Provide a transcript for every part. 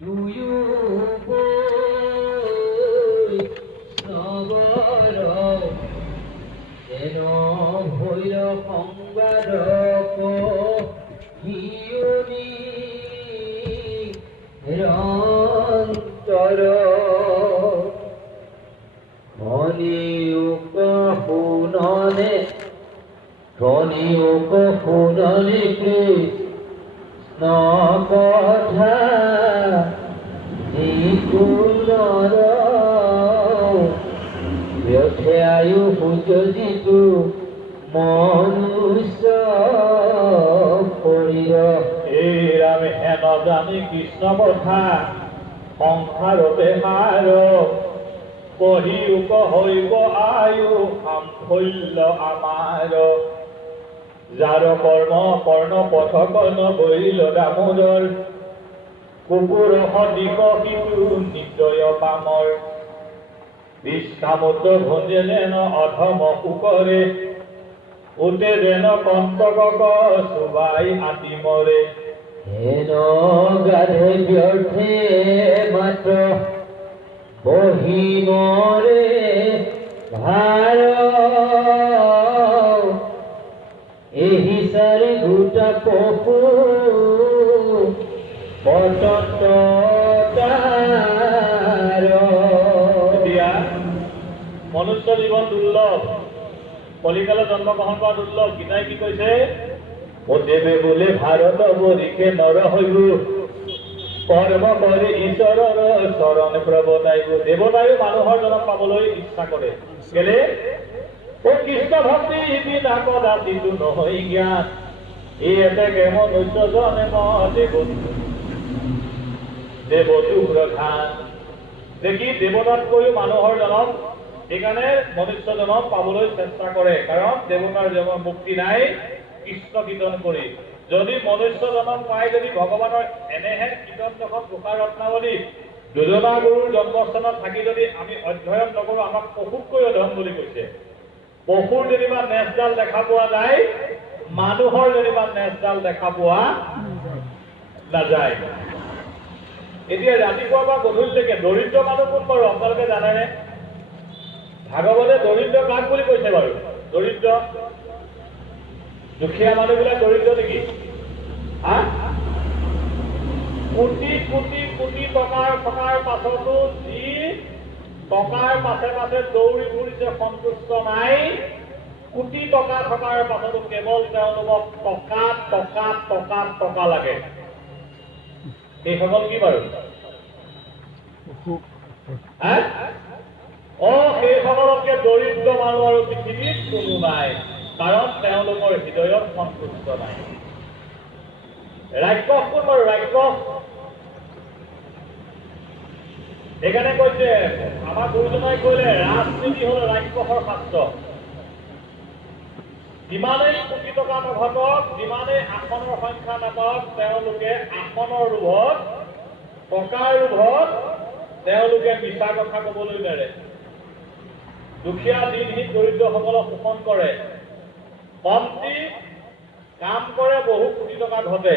দুয়ো গৈ নগৰ যেন ভৈৰ সংবাদ হিয়নি নিৰন্তৰ ধনিয়োক শুননি কৃষ্ণ কথা নিকুলৰ ব্যথে আয়ুষ যিটো মনুষ্য শৰীৰ এই ৰামে হেন জানি কৃষ্ণ কথা সংসাৰতে সাৰ কহিয়োক হৈব আয়ু সাফল্য আমাৰ যাৰ কৰ্ম কৰ্ণ পথ কৰ্ণ বৈল দামোদৰ কুকুৰ সদিশ শিশু নিশ্চয় পামৰ বিশ্বামুদ্ৰ ভঞ্জে যেন অধম শুকৰে উঠে যেন কন্তকক চুবাই আতি মৰে হেন গাধে ব্যৰ্থে মাত্ৰ বহি মৰে ভাৰ এহি চাৰি গোটা পশু এতিয়া মনুষ্য জীৱন দুৰ্লভ কলিকালে জন্মগ্ৰহণ কৰা দুৰ্লভ গীতাই কি কৈছে ও দেৱে বোলে ভাৰত বৰিকে নৰ হৈব কৰ্ম কৰি ঈশ্বৰৰ চৰণ প্ৰৱতাইব দেৱতায়ো মানুহৰ জনম পাবলৈ ইচ্ছা কৰে কেলে ও কৃষ্ণ ভক্তি বিনা কদাচিতো নহয় জ্ঞান এই এতেকে মনুষ্য জন্ম দেৱতো প্ৰধান দেখি দেৱতাতকৈও মানুহৰ জনম সেইকাৰণে মনুষ্য জনম পাবলৈ চেষ্টা কৰে কাৰণ দেৱতাৰ জন্ম মুক্তি নাই কৃষ্ণ কীৰ্তন কৰি যদি মনুষ্য জনম পাই যদি ভগৱানৰ এনেহে কীৰ্তন জগত ঘোষা ৰত্নাৱলী যোজনা গুৰুৰ জন্মস্থানত থাকি যদি আমি অধ্যয়ন নকৰোঁ আমাক পশুতকৈ অধম বুলি কৈছে পশুৰ যেনিবা নেজডাল দেখা পোৱা যায় মানুহৰ যেনিবা নেজডাল দেখা পোৱা নাযায় এতিয়া ৰাতিপুৱাৰ পৰা গধূলিলৈকে দৰিদ্ৰ মানুহ কোন বাৰু আপোনালোকে জানেনে ভাগৱতে দৰিদ্ৰ কাক বুলি কৈছে বাৰু দৰিদ্ৰ দুখীয়া মানুহবিলাক দৰিদ্ৰ নেকি কোটি কোটি কোটি টকাৰ পাছতো যি টকাৰ পাছে পাছে দৌৰি ফুৰিছে সন্তুষ্ট নাই কোটি টকা থকাৰ পাছতো কেৱল তেওঁলোকক টকা টকা টকা টকা লাগে সেইসকল কি বাৰু সেইসকলতকে দৰিদ্ৰ মানুহ আৰু পৃথিৱীত কোনো নাই কাৰণ তেওঁলোকৰ হৃদয়ত সন্তুষ্ট নাই ৰাক্ষস কোন বাৰু ৰাক্ষস সেইকাৰণে কৈছে আমাৰ গুৰুজনাই কৈলে ৰাজনীতি হল ৰাক্ষসৰ শাস্ত্ৰ যিমানেই কোটি টকা নাথাকক যিমানেই আসনৰ সংখ্যা নাপাওক তেওঁলোকে আসনৰ লোভত টকাৰ লোভত তেওঁলোকে মিছা কথা কবলৈ নেৰে দুখীয়া দিনহীন দৰিদ্ৰসকলক শোষণ কৰে কমটি কাম কৰে বহু কোটি টকা ঘটে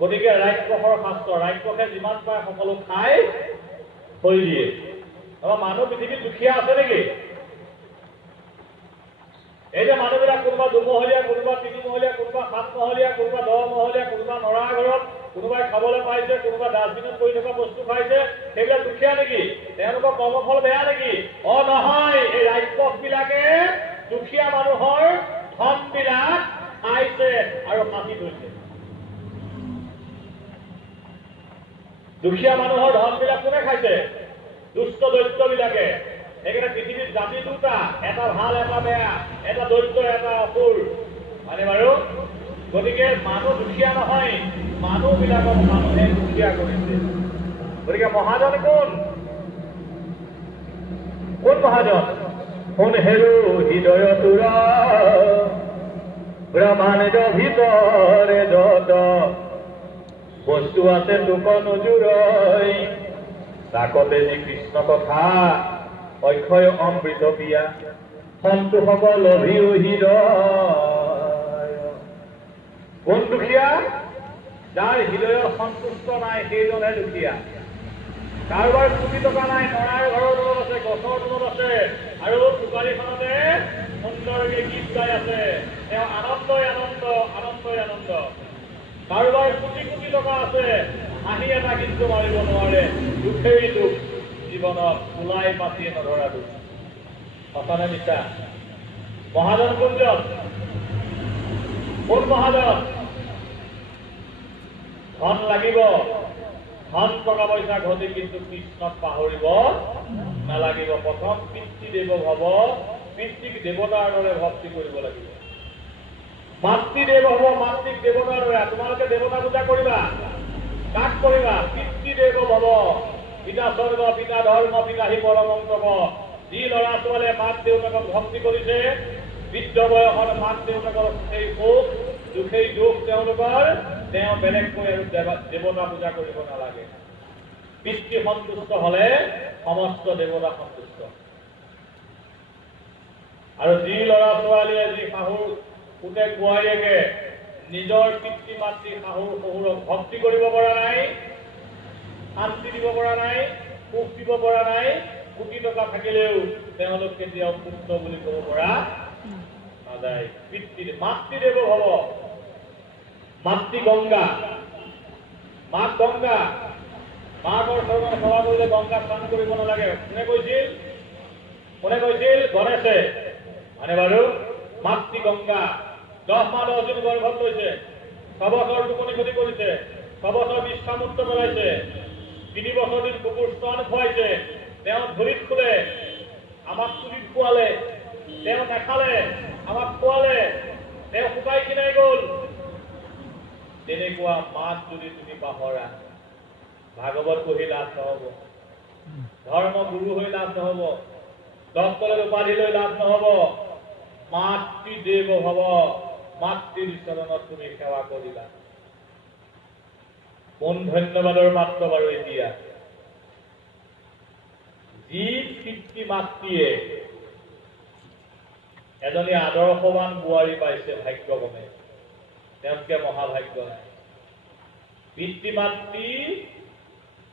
গতিকে ৰাক্ষসৰ শাস্ত্ৰ ৰাক্ষসে যিমান পায় সকলো খাই থৈ দিয়ে আমাৰ মানুহ পৃথিৱীত দুখীয়া আছে নেকি এই যে মানুহবিলাক কোনোবা দুমহলীয়া কোনোবা তিনিমহলীয়া কোনোবা 7 মহলীয়া কোনোবা 10 মহলীয়া কোনোবা নৰা ঘৰত কোনোবাই খাবলৈ পাইছে কোনোবা ডাষ্টবিনত পৰি থকা বস্তু খাইছে সেইবিলাক দুখীয়া নেকি তেওঁলোকৰ কৰ্মফল বেয়া নেকি নহয় এই ৰাক্ষস বিলাকে দুখীয়া মানুহৰ ধনবিলাক খাইছে আৰু সাঁচি থৈছে দুখীয়া মানুহৰ ধনবিলাক কোনে খাইছে দুষ্ট দৈত্যবিলাকে সেইকাৰণে পৃথিৱীত জাতি দুটা এটা ভাল এটা বেয়া এটা দৈত্য এটা অসুৰ মানে বাৰু গতিকে মানুহ দুখীয়া নহয় মানুহবিলাকক মানুহে দুখীয়া কৰিছে গতিকে মহাজন কোন মহাজন কোন হেৰু হৃদয় তোৰ ব্ৰহ্মাণ্ড ভিতৰে যত বস্তু আছে তোক নোজোৰৈ তাকতে যি কৃষ্ণ কথা অক্ষয় অমৃত বিয়া সন্তোষক লভিও হৃদয় কোন দুখীয়া যাৰ হৃদয়ত সন্তুষ্ট নাই সেইজনহে দুখীয়া। কাৰোবাৰ কোটি টকা নাই, নৰাৰ ঘৰৰ তলত আছে, গছৰ তলত আছে, আৰু চুপাৰীখনতে সুন্দৰকে গীত গাই আছে, তেওঁ আনন্দই আনন্দ, আনন্দই আনন্দ। কাৰোবাৰ কোটি কোটি টকা আছে, হাঁহি এটা কিন্তু মাৰিব নোৱাৰে, দুখেই দুখ জীৱনত, ওলাই পাতিয়ে নধৰা দুখ। সঁচানে মিছা? মহাজন কোনজন? কোন মহাজন? ধন লাগিব, ধন টকা পইচা ঘটি কিন্তু কৃষ্ণক পাহৰিব নালাগিব। প্ৰথম পিতৃদেৱ ভৱ, পিতৃক দেৱতাৰ দৰে ভক্তি কৰিব লাগিব। মাতৃদেৱ হব, মাতৃক দেৱতাৰ দৰে। তোমালোকে দেৱতা পূজা কৰিবা, কাক কৰিবা? পিতৃদেৱ ভৱ, পিতা স্বৰ্গ, পিতা ধৰ্ম, পিতা হি পৰমন্তৱ। যি ল'ৰা ছোৱালীয়ে মাক দেউতাকক ভক্তি কৰিছে, বৃদ্ধ বয়সত মাক দেউতাকৰ সেই সুখ, দুখেই দুখ তেওঁলোকৰ, তেওঁ বেলেগকৈ আৰু দেৱতা পূজা কৰিব নালাগে। পিতৃ সন্তুষ্ট হলে সমস্ত দেৱতা সন্তুষ্ট। আৰু যি ল'ৰা ছোৱালীয়ে, যি শাহুৰ পুতেক বোৱাৰীয়েকে নিজৰ পিতৃ মাতৃ শাহুৰ শহুৰক ভক্তি কৰিব পৰা নাই, শান্তি দিব পৰা নাই, সুখ দিব পৰা নাই, কোটি টকা থাকিলেও তেওঁলোক কেতিয়াও পুত্ৰ বুলি ক'ব পৰা নাযায়। মাতৃদেৱ হব, মাতৃ গংগা, মাক গংগা। মাকৰ চৰণত সেৱা কৰিলে গংগা স্নান কৰিব নালাগে। কোনে কৈছিল? কোনে কৈছিল? গণেশে। মানে বাৰু মাতৃ গংগা 10 মাহ 10 দিন গৰ্ভত লৈছে, 6 বছৰ টোপনি ক্ষতি কৰিছে, 6 বছৰ বিশ্বামুক্ত পেলাইছে, 3 বছৰ দিন কুকুৰ স্তন খুৱাইছে, তেওঁ ধৰিত খোলে, আমাক চুলিত খোৱালে, তেওঁ নেখালে, আমাক খোৱালে, তেওঁ শুকাই কিনাই গল। তেনেকুৱা মাক যদি তুমি পাহৰা, ভাগৱত পঢ়ি লাভ নহব, ধৰ্ম গুৰু হৈ লাভ নহব, ডক্টৰেট উপাধি লৈ লাভ নহব। মাতৃদেৱ ভৱ, মাতৃৰ চৰণত তুমি সেৱা কৰিবা। কোন ধন্যবাদৰ মাত্ৰ বাৰু এতিয়া? যি পিতৃ মাতৃয়ে এজনী আদৰ্শৱান বোৱাৰী পাইছে, ভাগ্যৱনে, তেওঁতকে মহাভাগ্য নাই। পিতৃ মাতৃ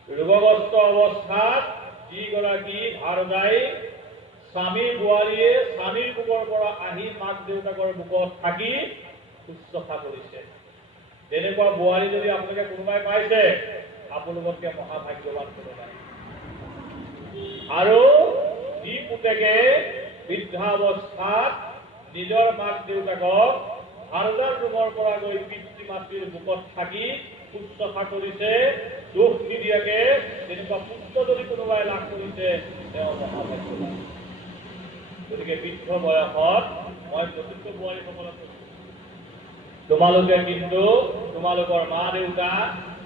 ৰোগগ্ৰস্ত অৱস্থাত যিগৰাকী ভাৰ যায়, স্বামী বোৱাৰীয়ে স্বামীৰ বুকৰ পৰা আহি মাক দেউতাকৰ বুকত থাকি শুশ্ৰূষা কৰিছে। তেনেকুৱা বোৱাৰী যদি আপোনালোকে কোনোবাই পাইছে, আপোনালোকতকে মহাভাগ্যৱান কোনো নাই। আৰু যি পুতেকে বৃদ্ধাৱস্থাত নিজৰ মাক দেউতাকক ভাৰতৰ ৰুমৰ পৰা গৈ পিতৃ মাতৃৰ বুকত থাকি শুশ্ৰূষা কৰিছে, দুখ নিদিয়াকে, তেনেকুৱা পুত্ৰ যদি কোনোবাই লাভ কৰিছে, তেওঁ মহাভাগ্যৱান। গতিকে বৃদ্ধ বয়সত মই প্ৰতিটো বোৱাৰীসকলক কৈছো, তোমালোকে কিন্তু তোমালোকৰ মা দেউতা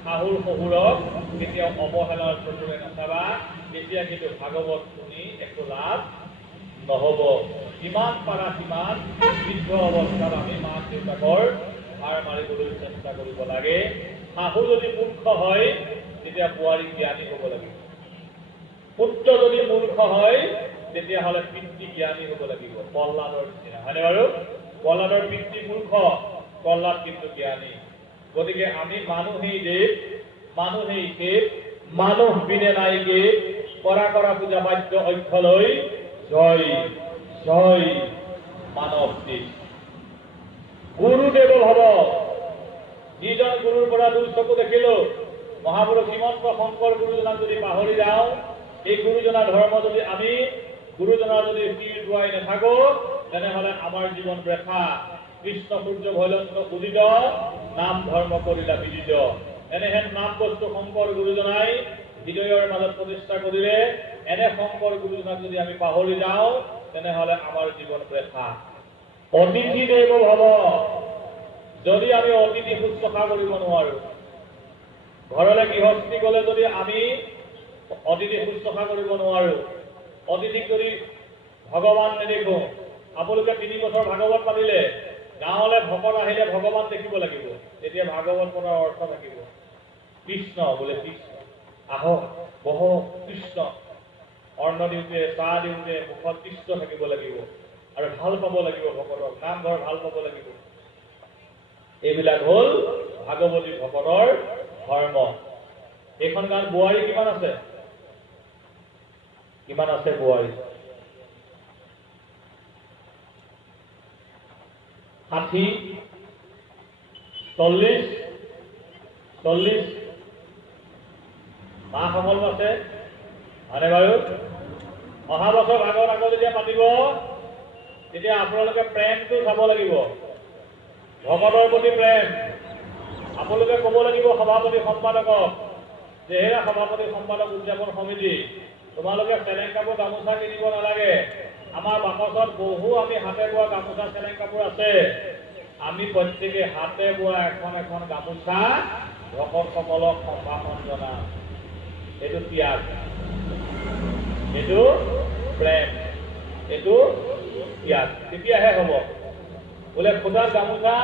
শাহুৰ শহুৰক কেতিয়াও অৱহেলাৰ চকুৰে নাচাবা। তেতিয়া কিন্তু ভাগৱত শুনি একো লাভ নহব। যিমান পাৰা সিমান বৃদ্ধ অৱস্থাত আমি মাক দেউতাকৰ ভাৰ মাৰিবলৈ চেষ্টা কৰিব লাগে। শাহু যদি মূৰ্খ হয়, তেতিয়া বোৱাৰী জ্ঞানী হব লাগিব। পুত্ৰ যদি মূৰ্খ হয়, তেতিয়াহ'লে পিতৃ জ্ঞানী হব লাগিব। প্ৰহ্লাদৰ নিচিনা, হয়নে বাৰু? প্ৰহ্লাদৰ পিতৃ মূৰ্খ, প্ৰহ্লাদ কিন্তু জ্ঞানী। গতিকে আমি মানুহেই দেৱ, মানুহেই দেৱ, মানুহ বিনে নাই দেৱ, কৰা কৰা পূজা বাদ্য ঐক্যলৈ জয় জয় মানৱ দেৱ। গুৰুদেৱ ভৱ, যিজন গুৰুৰ পৰা দুই চকু দেখিলো, মহাপুৰুষ শ্ৰীমন্ত শংকৰ গুৰুজনাক যদি পাহৰি যাওঁ, এই গুৰুজনাৰ ধৰ্ম যদি আমি গুৰুজনাৰ যদি শিৰ ধুৱাই নাথাকো, তেনেহলে আমাৰ জীৱন বৃথা। কৃষ্ণ সূৰ্য ভৈলন্ত উদিত, নাম ধৰ্ম কৰিলা বিদিত। এনেহেন নাম বস্তু শংকৰ গুৰুজনাই হৃদয়ৰ মাজত প্ৰতিষ্ঠা কৰিলে, এনে শংকৰ গুৰুজনাক যদি আমি পাহৰি যাওঁ, তেনেহলে আমাৰ জীৱন বৃথা। অতিথি দেৱ ভৱ, যদি আমি অতিথি শুশ্ৰূষা কৰিব নোৱাৰো, ঘৰলৈ গৃহস্থী গলে যদি আমি অতিথি শুশ্ৰূষা কৰিব নোৱাৰো, অতিথিক যদি ভগৱান নেদেখো, আপোনালোকে 3 বছৰ ভাগৱত পাতিলে, গাঁৱলৈ ভকত আহিলে ভগৱান দেখিব লাগিব, তেতিয়া ভাগৱত পঢ়াৰ অৰ্থ থাকিব। কৃষ্ণ বোলে কৃষ্ণ, আহক বহক কৃষ্ণ, অন্ন দিওঁতে চাহ দিওঁতে মুখত কৃষ্ণ থাকিব লাগিব, আৰু ভাল পাব লাগিব ভকতক, নামঘৰ ভাল পাব লাগিব। এইবিলাক হল ভাগৱতী ভকতৰ ধৰ্ম। এইখন গান বোৱাৰী কিমান আছে? কিমান আছে বোৱাৰী? 60, 40 মা সকলো আছে হয়নে বাৰু? অহা বছৰ ভাগত আকৌ যেতিয়া পাতিব তেতিয়া আপোনালোকে প্ৰেমটো চাব লাগিব, ভকতৰ প্ৰতি প্ৰেম। আপোনালোকে ক'ব লাগিব সভাপতি সম্পাদকক যে হেৰা সভাপতি সম্পাদক উদযাপন সমিতি, তোমালোকে চেলেং কাপোৰ গামোচা কিনিব নালাগে। আমাৰ বাকচত বহু আমি হাতে বোৱা গামোচা চেলেং কাপোৰ আছে। আমি প্ৰত্যেকে হাতে বোৱা এখন এখন গামোচা ভকতসকলক সম্ভাষণ জনাম। এইটো ত্যাগ, এইটো প্ৰেম, এইটো ত্যাগ। তেতিয়াহে হ'ব। বোলে খোদাৰ গামোচা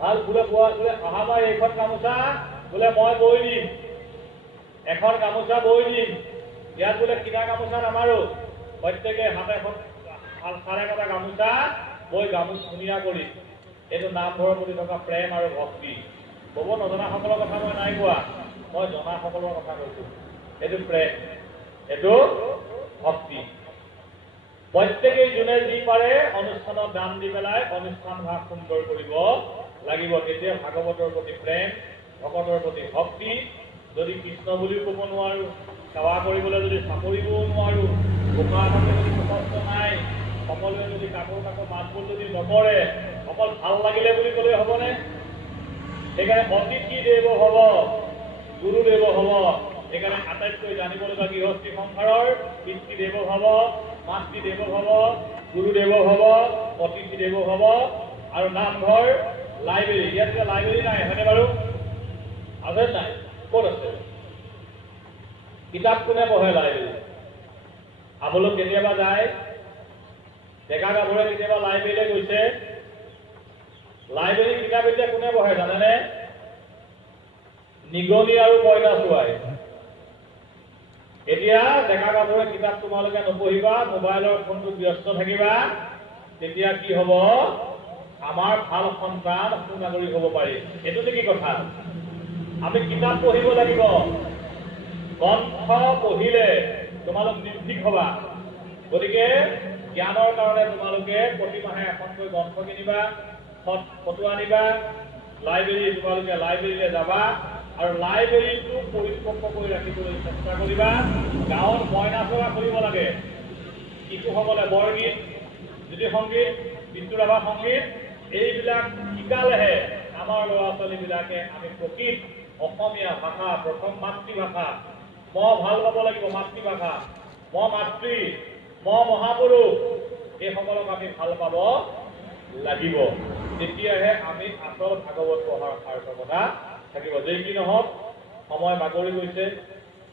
ভাল বোলে বোৱা বোলে অহাবাৰ এইখন গামোচা বোলে মই বৈ দিম, এখন গামোচা বৈ দিম। ইয়াত বোলে কিনা গামোচা নামাৰো, প্ৰত্যেকে হাতে চাৰে কটা গামোচা বৈ গামোচা ধুনীয়া কৰি। এইটো নামঘৰৰ প্ৰতি থকা প্ৰেম আৰু ভক্তি। ক'ব নজনাসকলৰ কথা মই নাই কোৱা, মই জনাসকলৰ কথা কৈছো। এইটো প্ৰেম, এইটো ভক্তি। প্ৰত্যেকেই যোনে যি পাৰে অনুষ্ঠানত দান দি পেলাই অনুষ্ঠান ভাগ সুন্দৰ কৰিব লাগিব। তেতিয়া ভাগৱতৰ প্ৰতি প্ৰেম, ভকতৰ প্ৰতি ভক্তি। যদি কৃষ্ণ বুলিও ক'ব নোৱাৰো, সেৱা কৰিবলৈ যদি চাকৰিবও নোৱাৰো, বোকা কাপোৰ যদি মুখস্থ নাই, সকলোৱে যদি কাপোৰ মাতবোৰ যদি নকৰে, অকল ভাল লাগিলে বুলি ক'লে হ'বনে? সেইকাৰণে অতিথি দেৱ হ'ব, গুৰুদেৱ হ'ব। সেইকাৰণে আটাইতকৈ জানিব লগা গৃহস্থী সংসাৰৰ পিতৃ দেৱ হ'ব, মাতৃ দেৱ হ'ব, গুৰুদেৱ হ'ব, অতিথি দেৱ হ'ব। আৰু নামঘৰ, লাইব্ৰেৰী। ইয়াত লাইব্ৰেৰী নাই হয়নে বাৰু? আছে নাই? ক'ত আছে? কিতাপ কোনে পঢ়ে লাইব্ৰেৰী? আপোনালোক কেতিয়াবা যায়, ডেকা গাভৰুৱে কেতিয়াবা লাইব্ৰেৰীলৈ গৈছে? লাইব্ৰেৰী কিতাপ এতিয়া কোনে পঢ়ে জানেনে? নিগনি আৰু পইতা চোৱাই। এতিয়া ডেকা গাভৰুৱে কিতাপ তোমালোকে নপঢ়িবা, মোবাইলৰ ফোনটোত ব্যস্ত থাকিবা, তেতিয়া কি হ'ব? আমাৰ ভাল সন্তান সুনাগৰিক হ'ব পাৰি। এইটো কি কথা? আমি কিতাপ পঢ়িব লাগিব। গ্ৰন্থ পঢ়িলে তোমালোক নিৰ্ভীক হবা। গতিকে জ্ঞানৰ কাৰণে তোমালোকে প্ৰতিমাহে এখনকৈ গ্ৰন্থ কিনিবা, ফটো আনিবা, তোমালোকে লাইব্ৰেৰীলৈ যাবা আৰু লাইব্ৰেৰীটো পৰিপক্ক কৰি ৰাখিবলৈ চেষ্টা কৰিবা। গাঁৱত মইনাচৰা কৰিব লাগে। শিশুসকলে বৰগীত, জ্যোতি সংগীত, বিষ্ণুৰাভা সংগীত এইবিলাক শিকালেহে আমাৰ ল'ৰা ছোৱালীবিলাকে আমি প্ৰকৃত অসমীয়া ভাষা, প্ৰথম মাতৃভাষা, মই ভাল পাব লাগিব মাতৃভাষা, মই মাতৃ, মই মহাপুৰুষ, এইসকলক আমি ভাল পাব লাগিব। তেতিয়াহে আমি আচল ভাগৱত পঢ়াৰ সাৰ্থকতা থাকিব। যেই কি নহওক সময় বাগৰি গৈছে,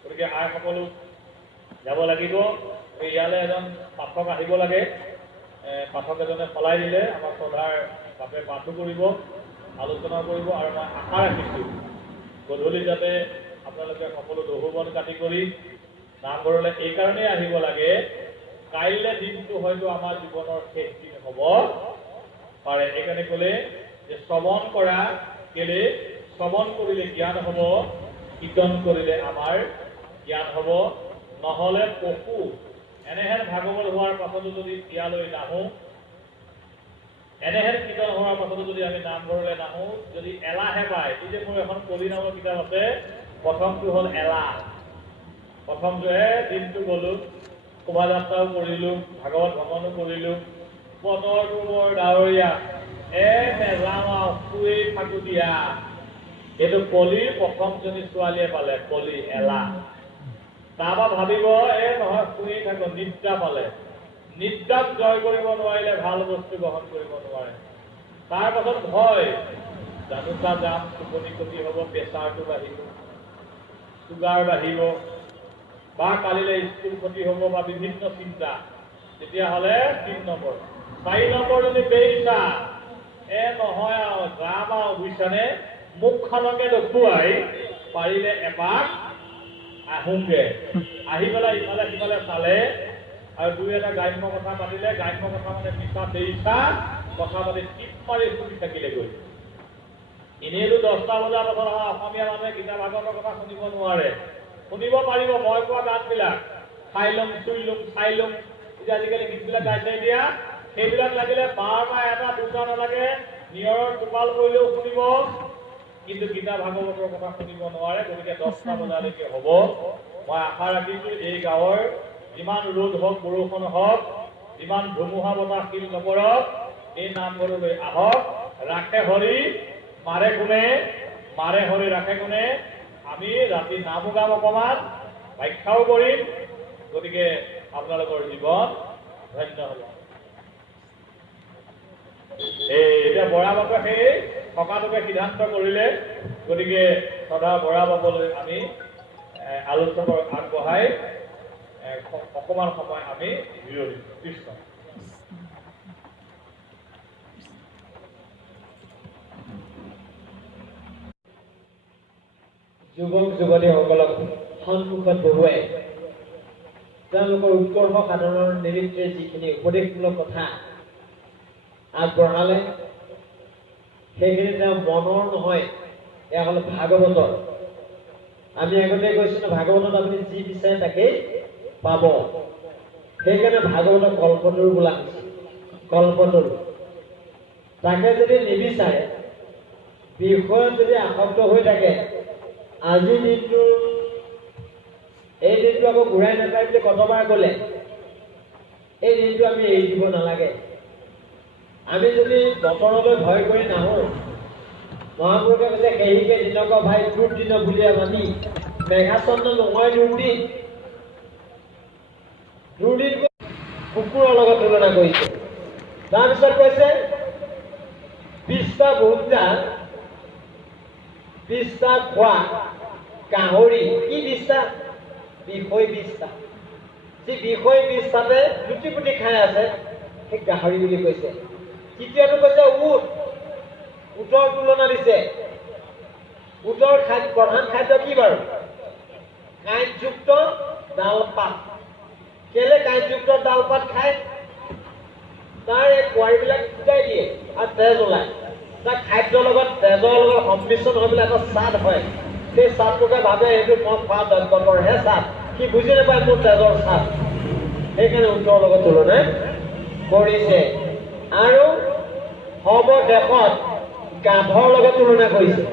গতিকে আইসকলো যাব লাগিব। ইয়ালৈ এজন পাঠক আহিব লাগে। পাঠক এজনে সলাই দিলে আমাৰ শ্ৰদ্ধাৰ বাপে পাঠো কৰিব, আলোচনা কৰিব। আৰু মই আশা ৰাখিছোঁ গধূলি যাতে আপোনালোকে সকলো দহু বন কাটি কৰি নামঘৰলৈ এইকাৰণেই আহিব লাগে, কাইলৈ দিনটো হয়তো আমাৰ জীৱনৰ শেষ দিন হ'ব পাৰে। এইকাৰণে ক'লে যে শ্ৰৱণ কৰা, কেলে শ্ৰৱণ কৰিলে জ্ঞান হ'ব, কীৰ্তন কৰিলে আমাৰ জ্ঞান হ'ব। নহ'লে পশু এনেহেন ভাগৱত হোৱাৰ পাছতো যদি ইয়ালৈ নাহো, এনেহেন কীৰ্তন হোৱাৰ পাছতো যদি আমি নামঘৰলৈ নাহো, যদি এলাহে পায়। এই যে মোৰ এখন কলি নামৰ কিতাপ আছে, প্ৰথমটো হ'ল এলাহ। প্ৰথমটোহে দিনটো গ'লো, শোভাযাত্ৰাও কৰিলোঁ, ভাগৱত ভ্ৰমণো কৰিলোঁ, বতৰটো বৰ ডাৱৰীয়া, নেযাওঁ আৰু শুই থাকো দিয়া। এইটো কলিৰ প্ৰথম জনী ছোৱালীয়ে পালে, কলি এলাহ। তাৰপৰা ভাবিব নহয় শুই থাকো, নিদ্ৰা পালে। নিদ্ৰাক জয় কৰিব নোৱাৰিলে ভাল বস্তু গ্ৰহণ কৰিব নোৱাৰে। তাৰ পাছত ভয়, জানোচা যাম, টোপনি ক্ষতি হ'ব, প্ৰেছাৰটো বাঢ়িব, চুগাৰ বাঢ়িব, বা কালিলৈ স্কুল ক্ষতি হ'ব, বা বিভিন্ন চিন্তা। তেতিয়াহ'লে 3 নম্বৰ। 4 নম্বৰ যদি বেইছা, নহয় আৰু যাম আৰু বুজিছানে, মুখখনকে দেখুৱাই পাৰিলে এপাক আহোঁগে। আহি পেলাই ইফালে সিফালে চালে আৰু দুই এটা গ্ৰাম্য কথা পাতিলে, গ্ৰাম্য কথা মানে মিছা বেইছা কথা পাতি টিপ মাৰি শুনি থাকিলেগৈ। এনেইতো 10টা বজাৰ পাছত আমাৰ অসমীয়া মানুহে গীতা ভাগৱতৰ কথা শুনিব নোৱাৰে। শুনিব পাৰিব মই কোৱা গানবিলাক, খাই লম চুই লম চাই লম, এতিয়া আজিকালি গীতবিলাক গাইছে এতিয়া, সেইবিলাক লাগিলে বাৰটা এটা দুটা নালাগে, নিয়ৰৰ টোপাল কৰিলেও শুনিব, কিন্তু গীতা ভাগৱতৰ কথা শুনিব নোৱাৰে। গতিকে 10টা বজালৈকে হ'ব। মই আশা ৰাখিছোঁ এই গাঁৱৰ যিমান ৰ'দ হওক বৰষুণ হওক, যিমান ধুমুহা বতাহ শিল নপৰক, এই নামঘৰলৈ আহক। ৰাখে হৰি মাৰে কোনে, মাৰে হৰি ৰাখে কোনে। আমি ৰাতি নামো গাম, অকণমান ব্যাখ্যাও কৰিম। গতিকে আপোনালোকৰ জীৱন ধন্য হ'ব। এতিয়া বৰা বাপে সেই থকাটোকে সিদ্ধান্ত কৰিলে। গতিকে সদা বৰা বাপলৈ আমি আলোচক আগবঢ়াই অকণমান সময় আমি বিৰতি কৃষ্ণ। যুৱক যুৱতীসকলক সন্মুখত বহুৱাই তেওঁলোকৰ উৎকৰ্ষ সাধনৰ নিমিত্তে যিখিনি উপদেশমূলক কথা আগবঢ়ালে, সেইখিনি তেওঁ মনৰ নহয়, এয়া হ'ল ভাগৱতৰ। আমি আগতে কৈছিলোঁ ভাগৱতত আপুনি যি বিচাৰে তাকেই পাব। সেইকাৰণে ভাগৱতক কল্পতৰু বোলা হৈছে, কল্পতৰু। তাকে যদি নিবিচাৰে, বিষয়ত যদি আসক্ত হৈ থাকে, আজিৰ দিনটো এই দিনটো আকৌ ঘূৰাই নাপায় বুলি কতবাৰ গ'লে এই দিনটো আমি এৰি দিব নালাগে। আমি যদি বতৰলৈ ভয় কৰি নাহোঁ, মহাপুৰুষে কৈছে সেহিকে দিনক ভাই দুৰ্দিন বুলিয়া মানি, মেঘাচন্ন নহয় দুৰ্দিন। দুৰ্দিন কুকুৰৰ লগত তুলনা কৰিছে। তাৰপিছত কৈছে বিছটা বহুতা, বিছটা খোৱা গাহৰি। কি বিছটা? বিষয় বিছটা। যি বিষয় বিছটাতে লুটি পুটি খাই আছে, সেই গাহৰি বুলি কৈছে। তৃতীয়টো কৈছে উট, উটৰ তুলনা দিছে। উটৰ প্ৰধান খাদ্য কি বাৰু? কাঁইটযুক্ত ডাল পাত। কেলে কাঁইটযুক্ত ডাল পাত খায়? তাৰ এই পোৱাৰিবিলাক ফুটাই দিয়ে আৰু তেজ ওলায়। তাৰ খাদ্যৰ লগত তেজৰ লগত সংমিশ্ৰণ হৈ পেলাই এটা চাদ হয়। সেই চাদটোকে ভাবে এইটো মই খোৱা দ্ৰব্যকৰহে চাদ। সি বুজি নাপায় মোৰ তেজৰ চাদ। সেইকাৰণে উটৰ লগত তুলনা কৰিছে। আৰু সৰ্বশেষত গাধৰ লগত তুলনা কৰিছে।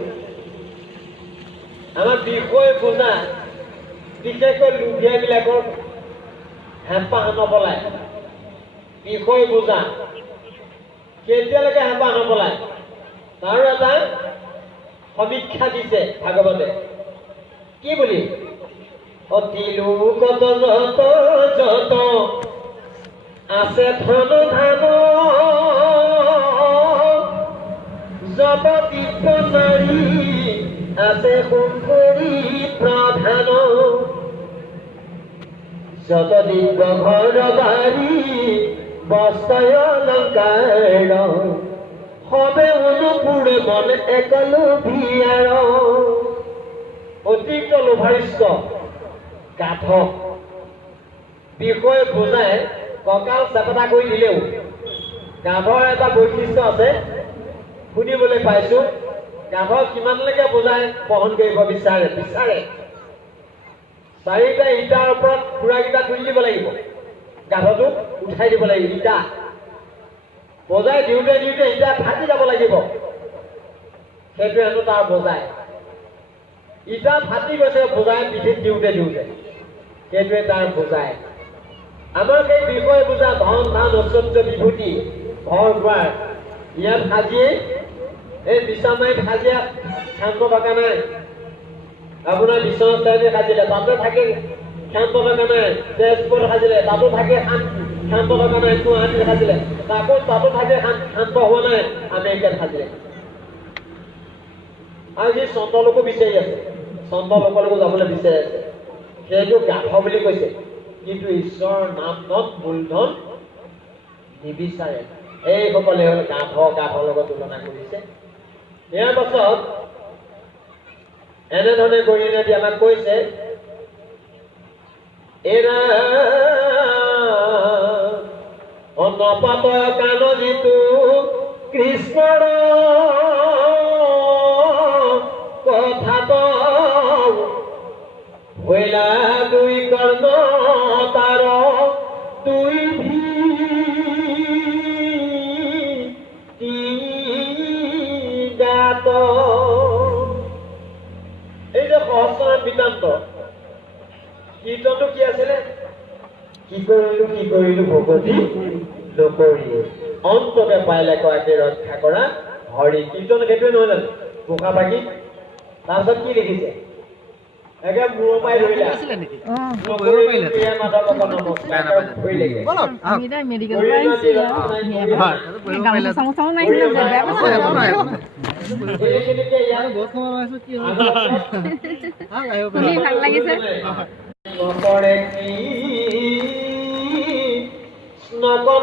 আমাৰ বিষয় বুজা, বিশেষকৈ লুভিয়াবিলাকৰ হেঁপাহ নপলায়। বিষয় বুজা কেতিয়ালৈকে হেঁপাহ নপলায়, তাৰো এটা সমীক্ষা দিছে ভাগৱতে। কি বুলি? অতি লোকত যত যত আছে ধন ধান, যত দিব্য নাৰী আছে সুন্দৰী প্ৰধান, যত দিব্য ঘৰ বাৰী বস্ত্ৰয় অলংকাৰ, সবে অনুপুৰে মন একলো ভিয়াৰ। অতিৰিক্ত লোভাৰিষ্ট গাধ। বিষয় বুজাই কঁকাল চেপেটা কৰি দিলেও গাধৰ এটা বৈশিষ্ট্য আছে, শুনিবলৈ পাইছো। গাধক কিমানলৈকে বুজাই বহন কৰিব বিচাৰে? 4টা ইটাৰ ওপৰত খুৰাকেইটা তুলি দিব লাগিব, গাধটোক উঠাই দিব লাগিব। ইটা বজাই দিওঁতে দিওঁতে ইটা ফাটি যাব লাগিব, সেইটোৱে হেনো তাৰ বজাই। ইটা ফাটি গৈছে বজাই পিঠিত দিওঁতে দিওঁতে, সেইটোৱে তাৰ বজাই। আমাৰ সেই বিষয় বুজা ধন ধান ঐশ্বৰ্য বিভূতি ঘৰ দুৱাৰ ইয়াত সাজিয়ে, এই বিছামাৰীত সাজিয়া শান্ত থকা নাই। আপোনাৰ বিশ্বনাথ চাৰিআলি সাজিলে তাতে থাকে শান্ত থকা নাই, তেজপুৰত সাজিলে তাতো থাকে শান্ত থকা নাই, গুৱাহাটীত সাজিলে তাতো থাকে শান্ত হোৱা নাই, আমেৰিকাত সাজিলে। আৰু সি চন্দ্ৰলোকো বিচাৰি আছে, চন্দ্ৰলোকলৈকো যাবলৈ বিচাৰি আছে। সেইটো গাধ বুলি কৈছে, কিন্তু ঈশ্বৰৰ নাম ধন মূলধন নিবিচাৰে। এইসকলে হ'ল গাধ, গাধৰ লগত তুলনা কৰিছে। ইয়াৰ পাছত এনেধৰণে গৰিহণা দি আমাক কৈছে, এৰা অনপাত কাণ যিটো কৃষ্ণৰ হইলা দুই কৰ্ণ তাৰ দুই গাত এই যে সহস্ৰ বিতান্ত কীৰ্তনটো কি আছিলে কি কৰিলো ভগতি নকৰি অন্তকে পাইলে কয়াকে ৰক্ষা কৰা হৰি কীৰ্তন সেইটোৱে নহয় জানো পোখা পাখি তাৰপিছত কি লিখিছে একে মূৰ পাই ধৰিলা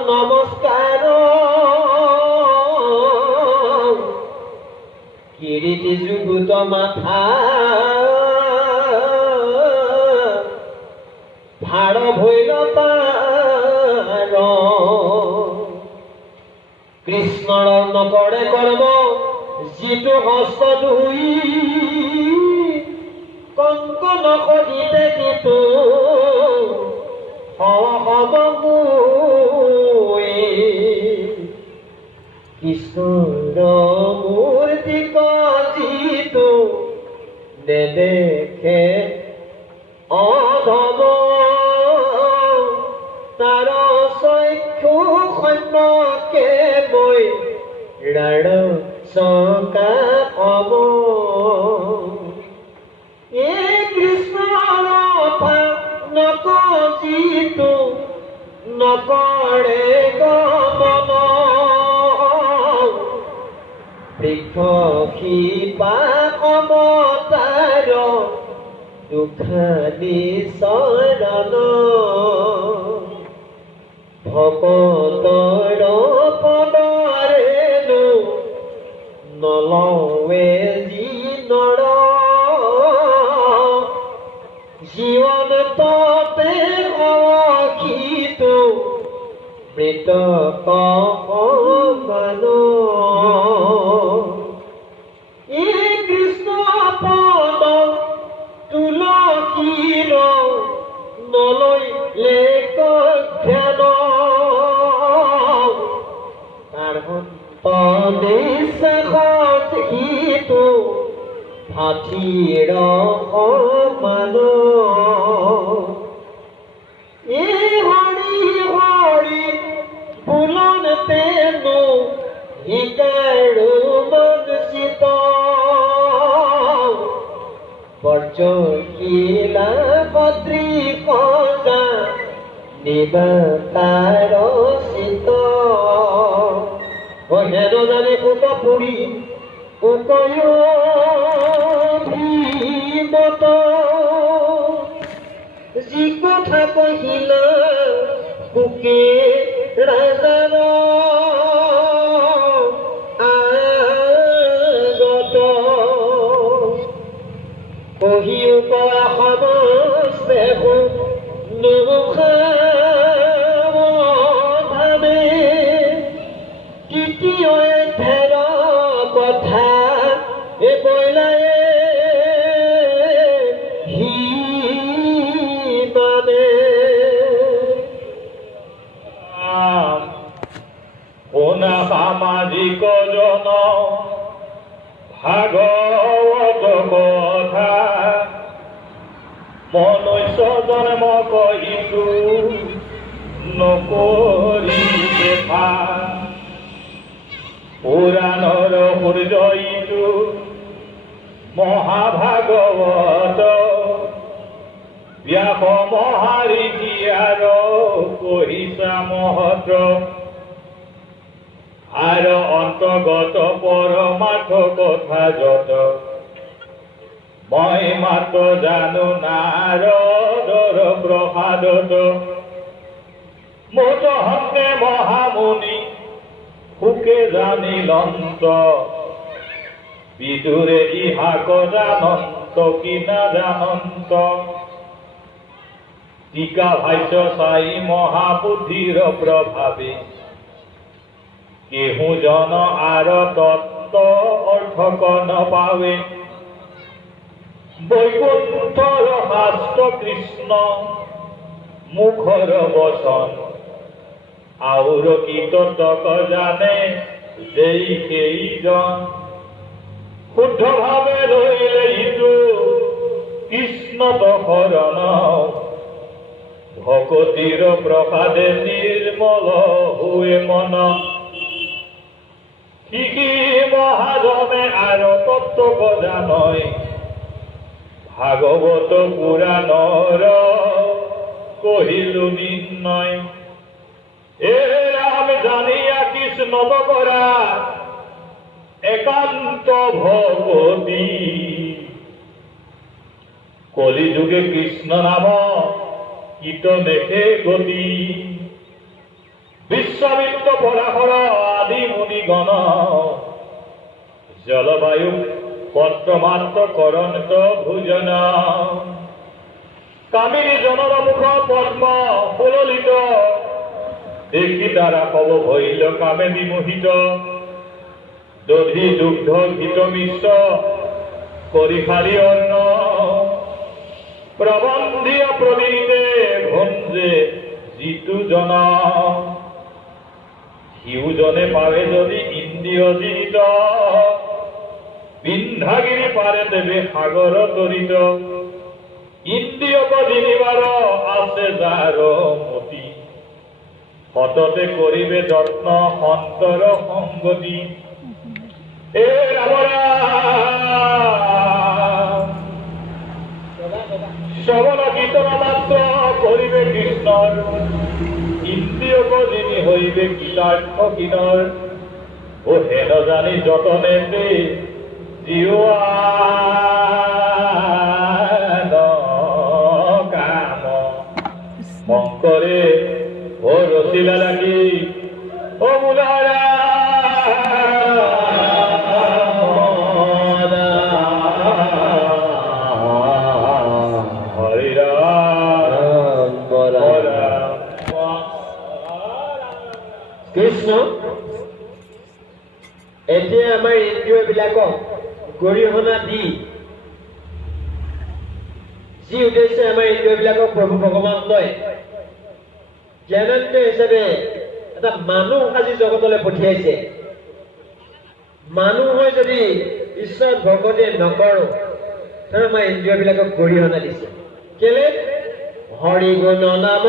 নমস্কাৰ কিৰীটি যুগুত মাথা ভাড় ভৈল পাৰ কৃষ্ণৰ নকৰে কৰ্ম যিটো হস্ত ধুই কংকন সজিতে যিটো কৃষ্ণৰ মূৰ্তি যিটো নেদেখে অধম তাৰ চক্ষু সন্মুখে মই ৰাণ চকা কম এই কৃষ্ণৰ নকজিতো নকৰে গমন বৃক্ষ শিপা অৱতাৰ দুখানি চৰণ ভকতৰ পদৰেনো নলৱে যি নৰ জীবন ততে অখিত মৃত কমান এই কৃষ্ণ পদ তুলসীৰ নলৈলে ধ্যান তাৰ পদে সিটো হাতীৰ সমান এই হৰি হৰি বুলন তেনো শিকাৰো মন চিত বৰ্জশীলা পত্ৰী কজা নিবাতাৰ চিত হেন জানে কুট পুৰি উকয় ভীমত যি কথা কহিল কুকে ৰাজাৰ আগত কহিও পৰা সমস্ত ভাবে তৃতীয় ধেৰ কথা এ বইলায়ে সামাজিক জন ভাগৱত কথা মনুষ্য জন্ম কহিছো নকৰি দেখা পুৰাণৰ সূৰ্য ইটো মহাভাগৱত ব্যাস মহাৰিষিয়াৰ কহিছা মহত্ৰ আৰু অন্তৰ্গত পৰমাৰ্থ কথা যত মই মাত্ৰ জানো নাৰদৰ প্ৰসাদত মোট হকে মহামুনি সুকে জানিলন্ত বিদুৰে ইহাক জানন্ত কি নাজানন্ত টিকা ভাষ্য চাই মহাবুদ্ধিৰ প্ৰভাৱে কেহু জন আৰ তত্ত্ব অৰ্থ কন পাবে বৈকুণ্ঠৰ শাস্ত্ৰ কৃষ্ণ মুখৰ বচন আউৰ কি ততক জানে যেই কেইজন শুদ্ধভাৱে ৰৈলে ইটো কৃষ্ণত শৰণ ভকতিৰ প্ৰসাদে নিৰ্মল হৈ মন শিকি মহাজনে আৰু তত্ত্ব জানয় ভাগৱত পুৰাণৰ কহিলো নিৰ্ণয় এ ৰাম জানিয়া কৃষ্ণ কৰা একান্ত ভকতি কলিযুগে কৃষ্ণ নাম কীট দেখে গতি বিশ্বামিত্ৰ পৰাশৰ আদি মুনিগণ জলবায়ু পত্ৰমাত্ৰ কৰণিত ভোজন কামিনী জনৰ মুখ পদ্ম ফুললিত দেখি তারা কব হইল কামে বিমোহিত দধি দুগ্ধ ঘিত মিশ্র করি খালি অন্ন প্রবন্ধিয়া প্রদীপে ভঞ্জে জিতু জন হিউজনে পাবে যদি ইন্দ্রিয় জীবিত বিন্ধ্যাগিরি পারে দেবে সাগর তরিত ইন্দ্রিয়ক জিনিবার আছে যার মতি সততে করিবে যত্ন সন্তৰ সংগতি এ শ্ৰৱণ কীৰ্তন মাত্ৰ কৰিবে কৃষ্ণৰ ইন্দ্ৰিয়ক যিনি হইবে কৃতাৰ্থ কিনৰ ও হেন জানি যতনে জীৱান কাম শংকৰে ও ৰসিলা লাগি ও মুলাৰা হৰিৰা কৃষ্ণ এতিয়া আমাৰ ইন্দ্ৰিয়বিলাকক গৰিহণা দি যি উদ্দেশ্যে আমাৰ ইন্দ্ৰিয়বিলাকক প্ৰভু ভগৱান লয় জ্ঞানান্বিত হিচাপে এটা মানুহ আজি জগতলৈ পঠিয়াইছে মানুহ হৈ যদি ঈশ্বৰ ভকতি নকৰো তাৰ আমাৰ ইন্দ্ৰিয়বিলাকক গৰিহণা দিছে কেলে হৰি গুণ নাম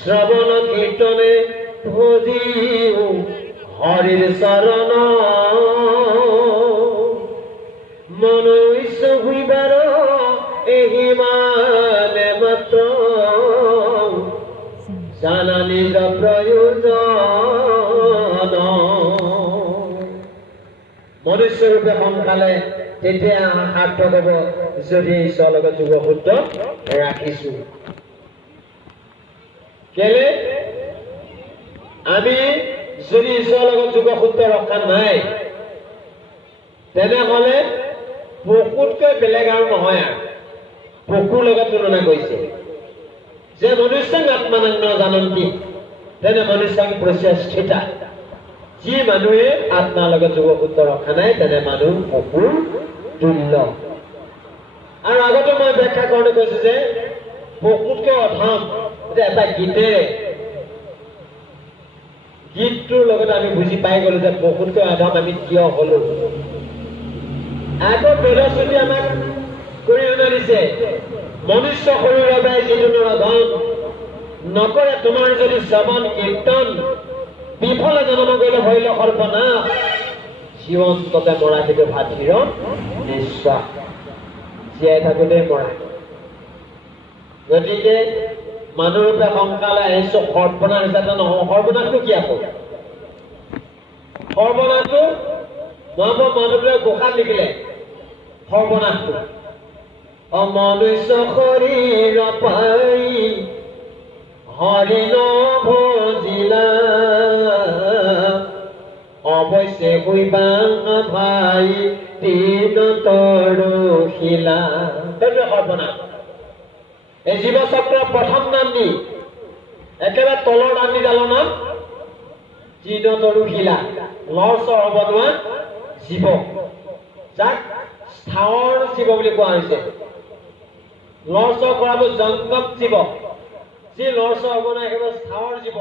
শ্ৰৱণ কীৰ্তনে ভজিও হৰিৰ চৰণ মন ইচ্ছা হুইবাৰ এহি মানে মাত্ৰ জানা নিজ প্ৰয়োজন মনুষ্যৰূপে সংসালে তেতিয়া সাৰ্থক হ'ব যদি ঈশ্বৰৰ লগত যোগসূত্ৰ ৰাখিছো কেলে আমি যদি ঈশ্বৰৰ লগত যোগসূত্ৰ ৰখা নাই তেনেহ'লে পশুতকৈ বেলেগ আৰু নহয় আৰু পশুৰ লগত তুলনা কৰিছে যে মনুষ্যং আত্মানং ন জানন্তি তেনে মনুষ্যং প্ৰচেষ্টিতা যি মানুহে আত্মাৰ লগত যোগসূত্ৰ ৰখা নাই তেনে মানুহ পশুৰ তুল্য আৰু আগতে মই ব্যাখ্যা কৰোঁতে কৈছো যে পশুতকৈ অধম এটা গীতেৰে গীতটোৰ লগত আমি বুজি পাই গলো যে পশুতকৈ অধম আমি কিয় হলো আগত বেদশ্ৰুতি আমাক গৰিহণা দিছে মনুষ্য শৰীৰৰ পৰাই যিটো নৰধন নকৰে তোমাৰ যদি শ্ৰৱণ কীৰ্তন বিফলে জন্ম কৰিলে ভৰিলে সৰ্বনাশ জীৱন্ততে মৰা কিন্তু ভাতৃৰ নিশ্বাস জীয়াই থাকোঁতে মৰা গতিকে মানুহৰূপে সংসাৰলৈ আহিছো সৰ্বনাশ হিচাপে নহয় সৰ্বনাশটো কি আকৌ সৰ্বনাশটো মহাপুৰুষ মাধৱদেৱে ঘোষাত লিখিলে সৰ্বনাশটো অমনুষ্য শৰীৰ পাই হৰি নভজিলা অৱশ্যে শুইবা ভাই দিন তৰশিলা সেইটোৱে সৰ্বনাশ এই জীৱচক্ৰৰ প্ৰথম নাম দি একেবাৰে তলৰ নাম দি ডালৰ নাম দিন তৰশিলা লৰচৰ হ'ব নোৱাৰা জীৱ যাক স্থাৱৰ জীৱ বুলি কোৱা হৈছে লৰচৰ কৰাবোৰ জংগম জীৱ যি লৰচৰ হ'ব নাই একেবাৰে স্থাৱৰ জীৱ